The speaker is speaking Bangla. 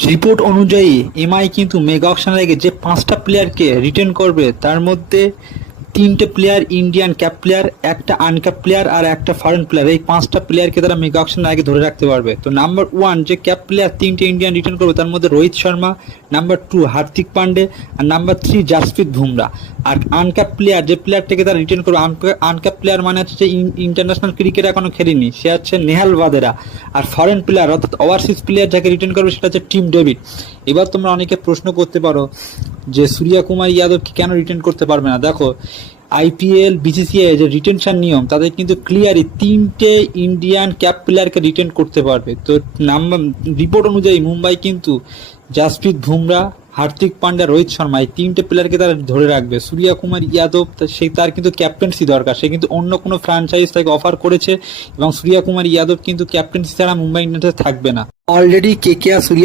রিপোর্ট অনুযায়ী এমআই কিন্তু মেগা অকশনের আগে যে 5টা প্লেয়ারকে রিটেন করবে তার মধ্যে 3টে প্লেয়ার ইন্ডিয়ান ক্যাপ প্লেয়ার, একটা আনক্যাপ প্লেয়ার আর একটা ফরেন প্লেয়ার। এই 5টা প্লেয়ারকে তারা মেগা অকশনের আগে ধরে রাখতে পারবে। তো নাম্বার 1 যে ক্যাপ প্লেয়ার 3টে ইন্ডিয়ান রিটেন করবে তার মধ্যে রোহিত শর্মা, নাম্বার 2 হার্দিক পান্ডে আর নাম্বার 3 জাসপ্রীত বুমরা। আর আনক্যাপ প্লেয়ার যে প্লেয়ারটাকে তারা রিটেন করবে, আনক্যাপ প্লেয়ার মানে হচ্ছে যে ইন্টারন্যাশনাল ক্রিকেট এখনো খেলেনি, সে হচ্ছে নেহাল ভাদেরা। আর ফরেন প্লেয়ার অর্থাৎ ওভারসিজ প্লেয়ার যাকে রিটেন করবে সেটা হচ্ছে টিম ডেভিড। এবার তোমরা অনেকে প্রশ্ন করতে পারো যে সূর্য কুমার যাদবকে কেন রিটেন করতে পারবে না। দেখো, আইপিএল বিসিসিআই যে রিটেনশন নিয়ম তাদের কিন্তু ক্লিয়ারই 3টে ইন্ডিয়ান ক্যাপ প্লেয়ারকে রিটেন করতে পারবে। তো নাম্বার রিপোর্ট অনুযায়ী মুম্বাই কিন্তু জাসপ্রীত বুমরা, হার্দিক পান্ডা, রোহিত শর্মা এই 3টে প্লেয়ারকে তারা ধরে রাখবে। সূর্য কুমার যাদব তার কিন্তু ক্যাপ্টেন্সি দরকার, সে কিন্তু অন্য কোনো ফ্র্যাঞ্চাইজ তাকে অফার করেছে এবং সূর্য কুমার যাদব কিন্তু ক্যাপ্টেন্সি ছাড়া মুম্বাই ইন্ডিয়ান্সে থাকবে না। অলরেডি কেকেআর সূর্য